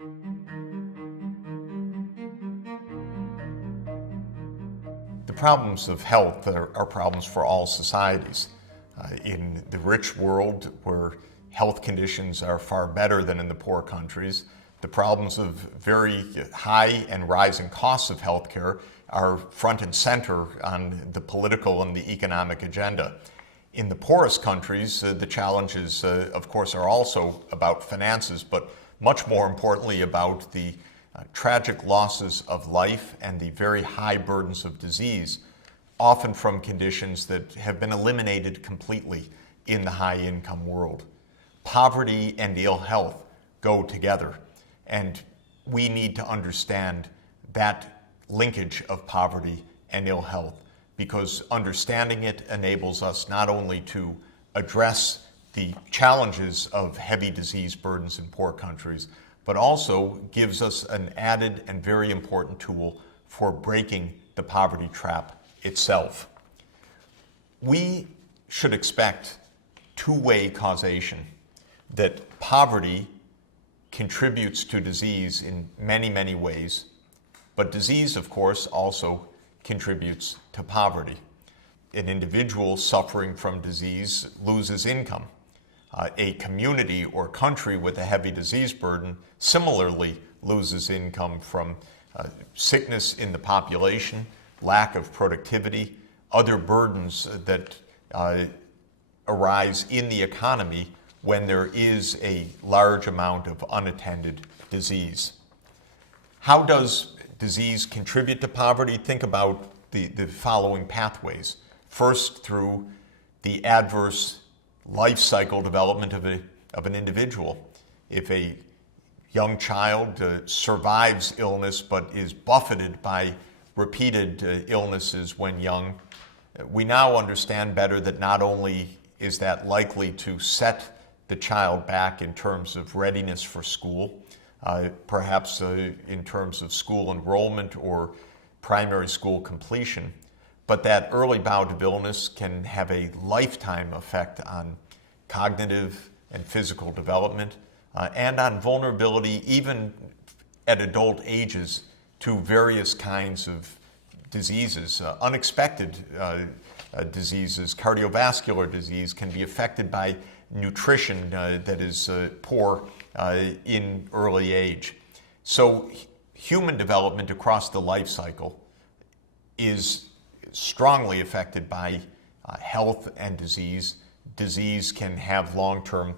The problems of health are problems for all societies. In the rich world, where health conditions are far better than in the poor countries, the problems of very high and rising costs of healthcare are front and center on the political and the economic agenda. In the poorest countries, the challenges, of course, are also about finances, but much more importantly about the tragic losses of life and the very high burdens of disease, often from conditions that have been eliminated completely in the high-income world. Poverty and ill health go together, and we need to understand that linkage of poverty and ill health, because understanding it enables us not only to address the challenges of heavy disease burdens in poor countries, but also gives us an added and very important tool for breaking the poverty trap itself. We should expect two-way causation, that poverty contributes to disease in many, many ways, but disease, of course, also contributes to poverty. An individual suffering from disease loses income. A community or country with a heavy disease burden similarly loses income from sickness in the population, lack of productivity, other burdens that arise in the economy when there is a large amount of unattended disease. How does disease contribute to poverty? Think about the following pathways. First, through the adverse life cycle development of an individual. If a young child survives illness but is buffeted by repeated illnesses when young, we now understand better that not only is that likely to set the child back in terms of readiness for school, perhaps in terms of school enrollment or primary school completion, but that early bout of illness can have a lifetime effect on cognitive and physical development and on vulnerability even at adult ages to various kinds of diseases. Unexpected diseases, cardiovascular disease can be affected by nutrition that is poor in early age. So human development across the life cycle is strongly affected by health and disease. Disease can have long-term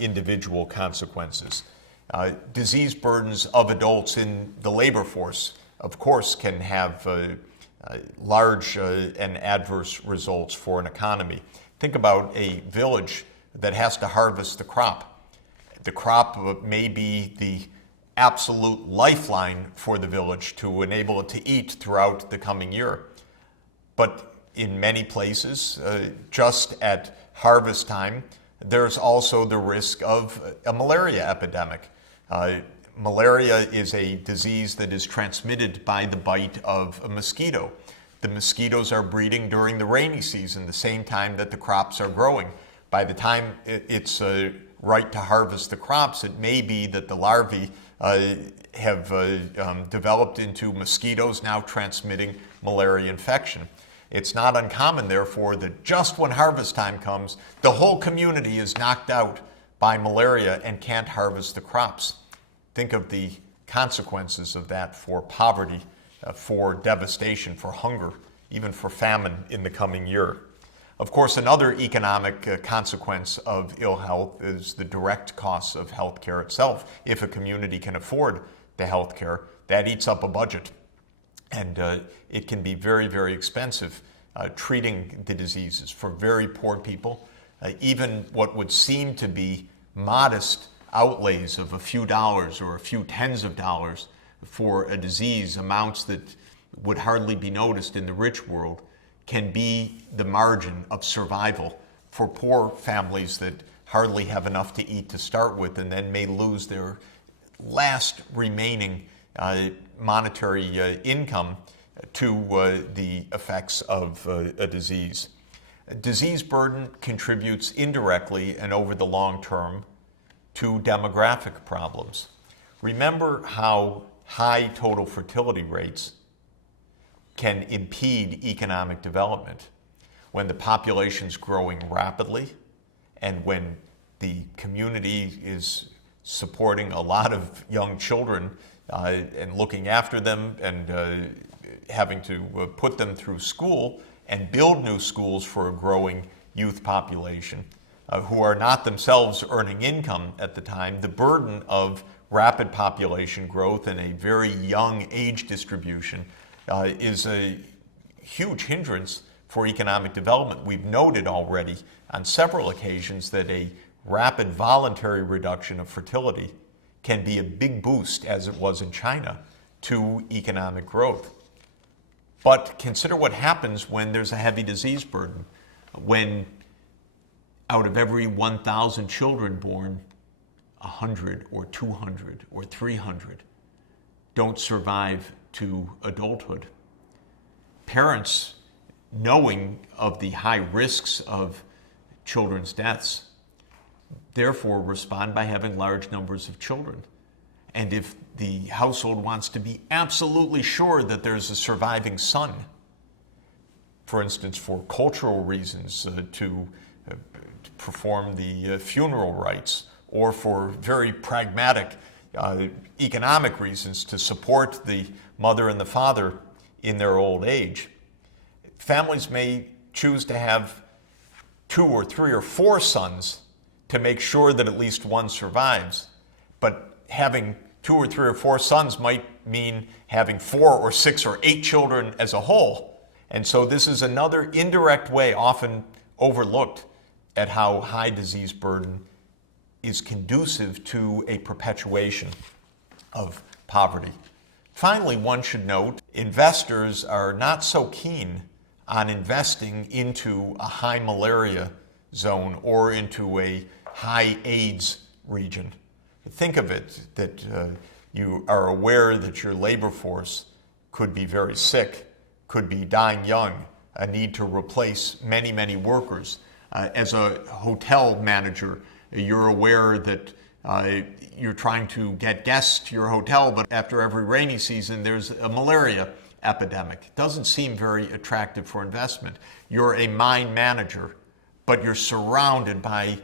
individual consequences. Disease burdens of adults in the labor force, of course, can have large and adverse results for an economy. Think about a village that has to harvest the crop. The crop may be the absolute lifeline for the village to enable it to eat throughout the coming year. But in many places, just at harvest time, there's also the risk of a malaria epidemic. Malaria is a disease that is transmitted by the bite of a mosquito. The mosquitoes are breeding during the rainy season, the same time that the crops are growing. By the time it's right to harvest the crops, it may be that the larvae have developed into mosquitoes now transmitting malaria infection. It's not uncommon, therefore, that just when harvest time comes, the whole community is knocked out by malaria and can't harvest the crops. Think of the consequences of that for poverty, for devastation, for hunger, even for famine in the coming year. Of course, another economic consequence of ill health is the direct costs of health care itself. If a community can afford the health care, that eats up a budget. And it can be very, very expensive treating the diseases for very poor people. Even what would seem to be modest outlays of a few dollars or a few tens of dollars for a disease, amounts that would hardly be noticed in the rich world, can be the margin of survival for poor families that hardly have enough to eat to start with and then may lose their last remaining monetary income to the effects of a disease. Disease burden contributes indirectly and over the long term to demographic problems. Remember how high total fertility rates can impede economic development when the population's growing rapidly and when the community is supporting a lot of young children and looking after them and having to put them through school and build new schools for a growing youth population who are not themselves earning income at the time. The burden of rapid population growth and a very young age distribution is a huge hindrance for economic development. We've noted already on several occasions that a rapid voluntary reduction of fertility can be a big boost, as it was in China, to economic growth. But consider what happens when there's a heavy disease burden, when out of every 1,000 children born, 100 or 200 or 300 don't survive to adulthood. Parents, knowing of the high risks of children's deaths, therefore respond by having large numbers of children. And if the household wants to be absolutely sure that there's a surviving son, for instance, for cultural reasons, to perform the funeral rites, or for very pragmatic economic reasons to support the mother and the father in their old age, families may choose to have 2 or 3 or 4 sons to make sure that at least one survives. But having 2 or 3 or 4 sons might mean having 4 or 6 or 8 children as a whole. And so this is another indirect way, often overlooked, at how high disease burden is conducive to a perpetuation of poverty. Finally, one should note, investors are not so keen on investing into a high malaria zone or into a high AIDS region. Think of it that you are aware that your labor force could be very sick, could be dying young, a need to replace many, many workers. As a hotel manager, you're aware that you're trying to get guests to your hotel, but after every rainy season, there's a malaria epidemic. It doesn't seem very attractive for investment. You're a mine manager, but you're surrounded by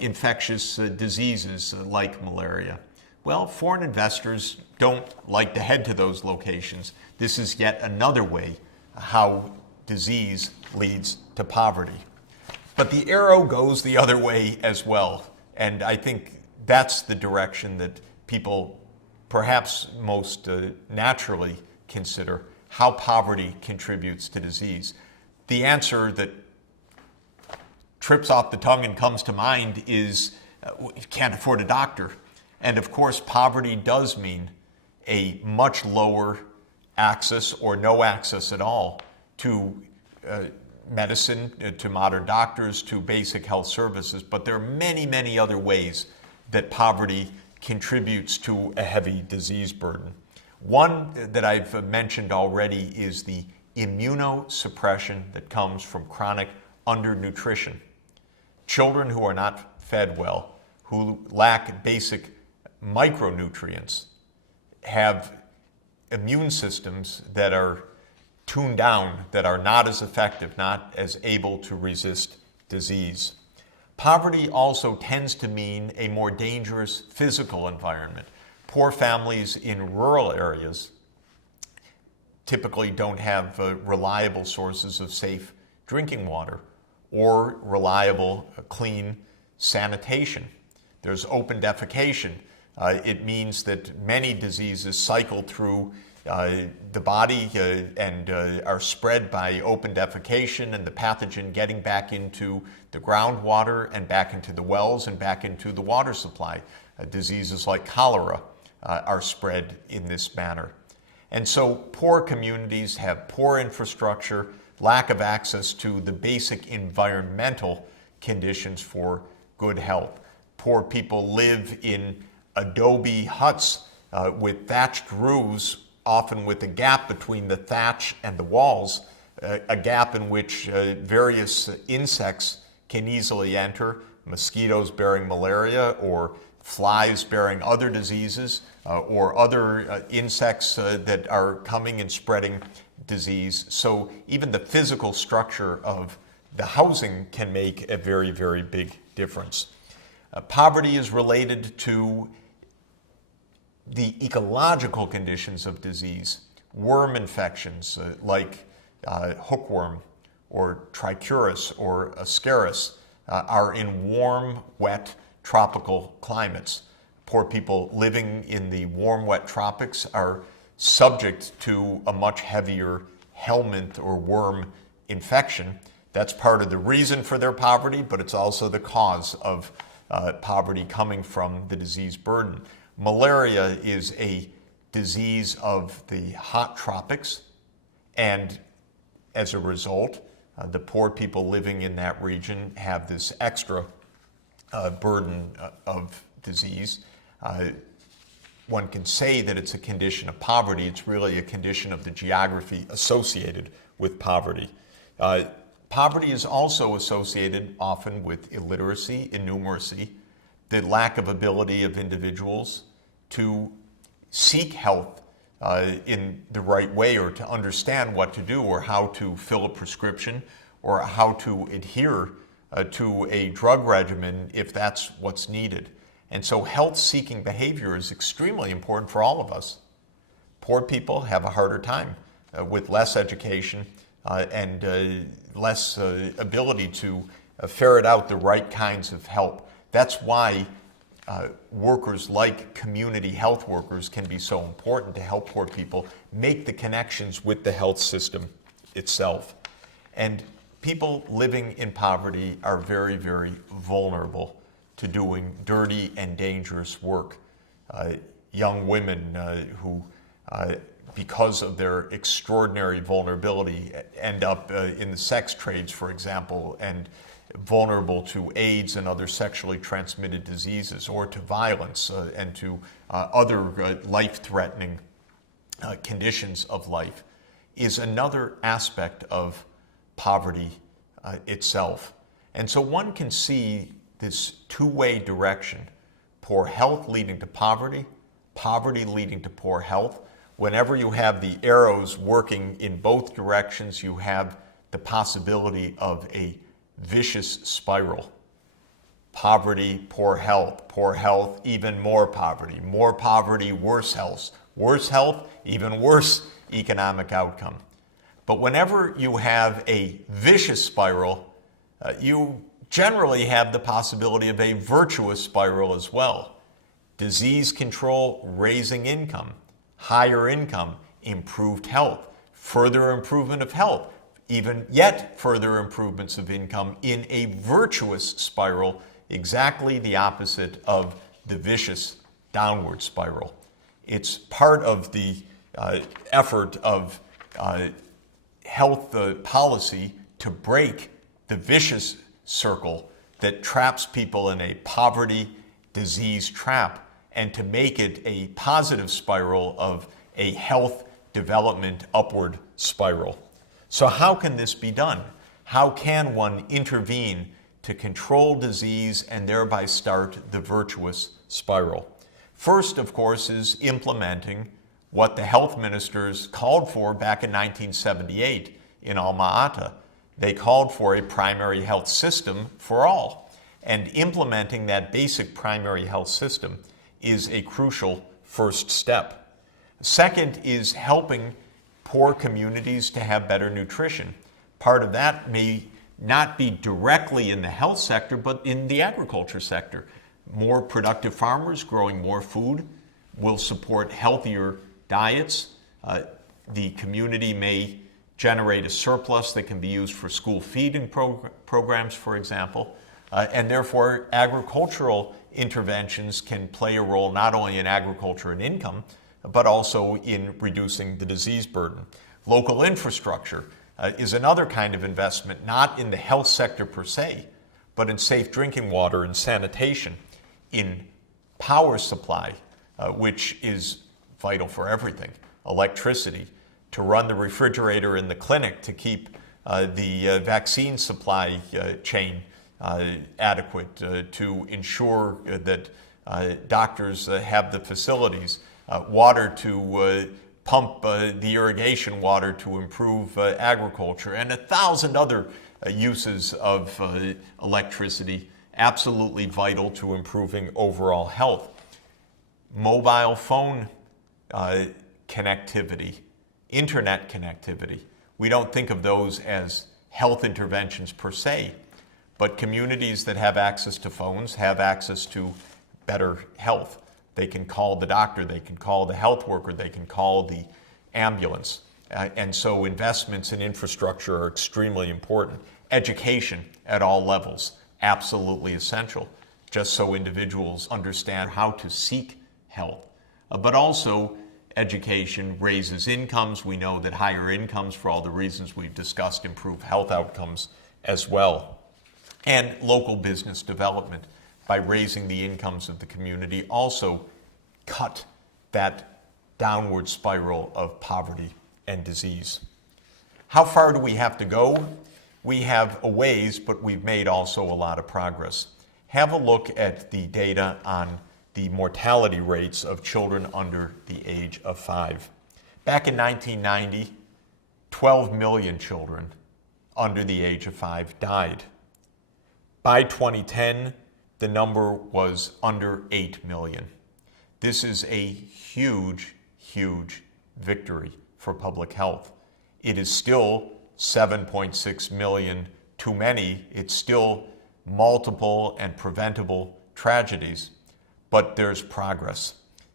infectious diseases like malaria. Well, foreign investors don't like to head to those locations. This is yet another way how disease leads to poverty. But the arrow goes the other way as well. And I think that's the direction that people perhaps most naturally consider, how poverty contributes to disease. The answer that trips off the tongue and comes to mind is you can't afford a doctor. And of course, poverty does mean a much lower access or no access at all to medicine, to modern doctors, to basic health services. But there are many, many other ways that poverty contributes to a heavy disease burden. One that I've mentioned already is the immunosuppression that comes from chronic undernutrition. Children who are not fed well, who lack basic micronutrients, have immune systems that are tuned down, that are not as effective, not as able to resist disease. Poverty also tends to mean a more dangerous physical environment. Poor families in rural areas typically don't have reliable sources of safe drinking water or reliable, clean sanitation. There's open defecation. It means that many diseases cycle through the body and are spread by open defecation and the pathogen getting back into the groundwater and back into the wells and back into the water supply. Diseases like cholera are spread in this manner. And so poor communities have poor infrastructure, lack of access to the basic environmental conditions for good health. Poor people live in adobe huts with thatched roofs, often with a gap between the thatch and the walls, a gap in which various insects can easily enter, mosquitoes bearing malaria or flies bearing other diseases or other insects that are coming and spreading disease. So even the physical structure of the housing can make a very, very big difference. Poverty is related to the ecological conditions of disease. Worm infections like hookworm or trichuris or ascaris are in warm, wet, tropical climates. Poor people living in the warm, wet tropics are subject to a much heavier helminth or worm infection. That's part of the reason for their poverty, but it's also the cause of poverty coming from the disease burden. Malaria is a disease of the hot tropics, and as a result, the poor people living in that region have this extra burden of disease. One can say that it's a condition of poverty. It's really a condition of the geography associated with poverty. Poverty is also associated often with illiteracy, innumeracy, the lack of ability of individuals to seek health in the right way, or to understand what to do, or how to fill a prescription, or how to adhere to a drug regimen if that's what's needed. And so health-seeking behavior is extremely important for all of us. Poor people have a harder time with less education and less ability to ferret out the right kinds of help. That's why workers like community health workers can be so important to help poor people make the connections with the health system itself. And people living in poverty are very, very vulnerable to doing dirty and dangerous work. Young women who, because of their extraordinary vulnerability, end up in the sex trades, for example, and vulnerable to AIDS and other sexually transmitted diseases, or to violence and to other life-threatening conditions of life, is another aspect of poverty itself. And so one can see this two-way direction: poor health leading to poverty, poverty leading to poor health. Whenever you have the arrows working in both directions, you have the possibility of a vicious spiral. Poverty, poor health, even more poverty, worse health, even worse economic outcome. But whenever you have a vicious spiral, you generally have the possibility of a virtuous spiral as well. Disease control, raising income, higher income, improved health, further improvement of health, even yet further improvements of income in a virtuous spiral, exactly the opposite of the vicious downward spiral. It's part of the effort of health policy to break the vicious circle that traps people in a poverty disease trap, and to make it a positive spiral of a health development upward spiral. So how can this be done? How can one intervene to control disease and thereby start the virtuous spiral? First, of course, is implementing what the health ministers called for back in 1978 in Alma-Ata. They called for a primary health system for all. And implementing that basic primary health system is a crucial first step. Second is helping poor communities to have better nutrition. Part of that may not be directly in the health sector, but in the agriculture sector. More productive farmers growing more food will support healthier diets. The community may generate a surplus that can be used for school feeding programs, for example. And therefore, agricultural interventions can play a role not only in agriculture and income, but also in reducing the disease burden. Local infrastructure is another kind of investment, not in the health sector per se, but in safe drinking water and sanitation, in power supply, which is vital for everything, electricity, to run the refrigerator in the clinic to keep the vaccine supply chain adequate, to ensure that Doctors have the facilities, water to pump the irrigation water to improve agriculture, and 1,000 other uses of electricity, absolutely vital to improving overall health. Mobile phone connectivity, internet connectivity. We don't think of those as health interventions per se, but communities that have access to phones have access to better health. They can call the doctor, they can call the health worker, they can call the ambulance. And so investments in infrastructure are extremely important. Education at all levels, absolutely essential, just so individuals understand how to seek health. But also, education raises incomes. We know that higher incomes, for all the reasons we've discussed, improve health outcomes as well. And local business development, by raising the incomes of the community, also cut that downward spiral of poverty and disease. How far do we have to go? We have a ways, but we've made also a lot of progress. Have a look at the data on the mortality rates of children under the age of 5. Back in 1990, 12 million children under the age of 5 died. By 2010, the number was under 8 million. This is a huge, huge victory for public health. It is still 7.6 million too many. It's still multiple and preventable tragedies, but there's progress.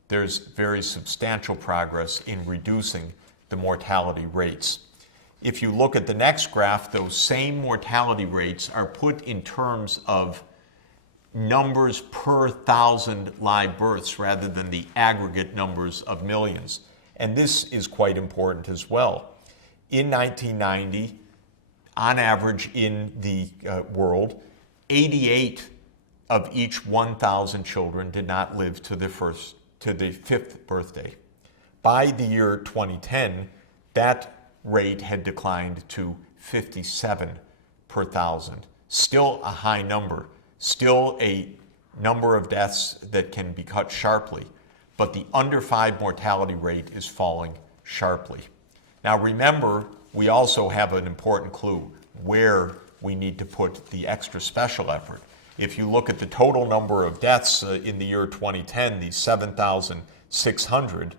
There's very substantial progress in reducing the mortality rates. If you look at the next graph, those same mortality rates are put in terms of numbers per 1,000 live births rather than the aggregate numbers of millions. And this is quite important as well. In 1990, on average in the world, 88 of each 1,000 children did not live to the 5th birthday. By the year 2010, that rate had declined to 57 per 1,000. Still a high number, still a number of deaths that can be cut sharply, but the under 5 mortality rate is falling sharply. Now remember, we also have an important clue where we need to put the extra special effort. If you look at the total number of deaths in the year 2010, the 7,600,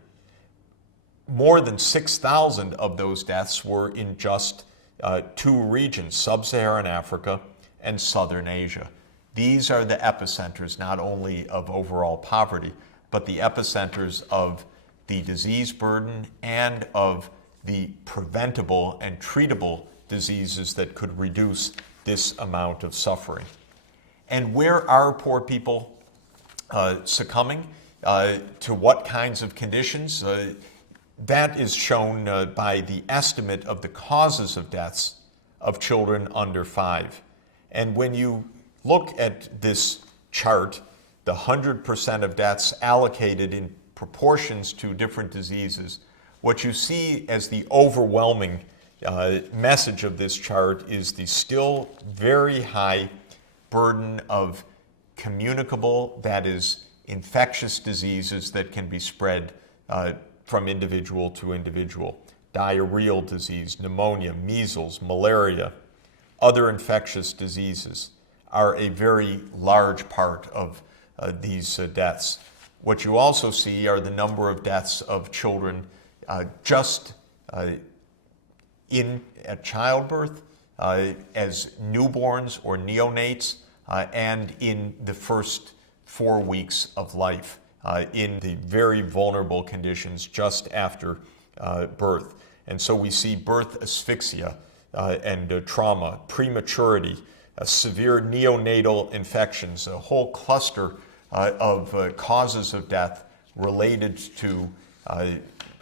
more than 6,000 of those deaths were in just 2 regions, Sub-Saharan Africa and Southern Asia. These are the epicenters not only of overall poverty, but the epicenters of the disease burden and of the preventable and treatable diseases that could reduce this amount of suffering. And where are poor people succumbing? To what kinds of conditions? That is shown by the estimate of the causes of deaths of children under 5. And when you look at this chart, the 100% of deaths allocated in proportions to different diseases, what you see as the overwhelming message of this chart is the still very high burden of communicable, that is, infectious diseases that can be spread from individual to individual. Diarrheal disease, pneumonia, measles, malaria, other infectious diseases are a very large part of these deaths. What you also see are the number of deaths of children just at childbirth, as newborns or neonates, and in the first 4 weeks of life, in the very vulnerable conditions just after birth. And so we see birth asphyxia and trauma, prematurity, severe neonatal infections, a whole cluster of causes of death related to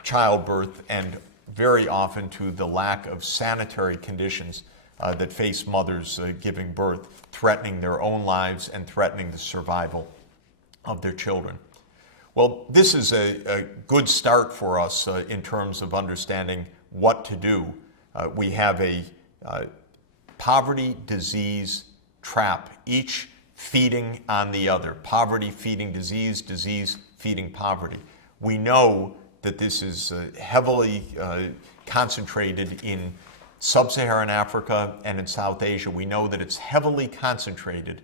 childbirth and very often to the lack of sanitary conditions that face mothers giving birth, threatening their own lives and threatening the survival of their children. Well, this is a good start for us in terms of understanding what to do. We have a poverty disease trap. Each feeding on the other. Poverty feeding disease, disease feeding poverty. We know that this is heavily concentrated in sub-Saharan Africa and in South Asia. We know that it's heavily concentrated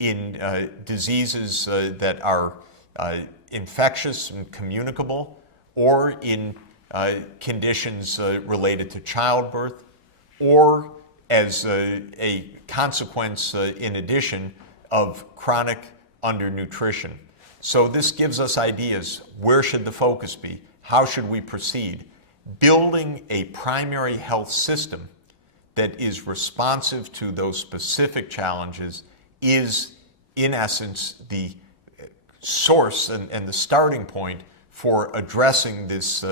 in diseases that are infectious and communicable, or in conditions related to childbirth, or as a consequence, in addition, of chronic undernutrition. So this gives us ideas. Where should the focus be? How should we proceed? Building a primary health system that is responsive to those specific challenges is, in essence, the source and the starting point for addressing this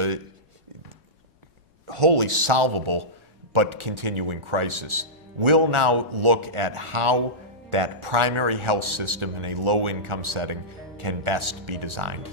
wholly solvable but continuing crisis. We'll now look at how that primary health system in a low-income setting can best be designed.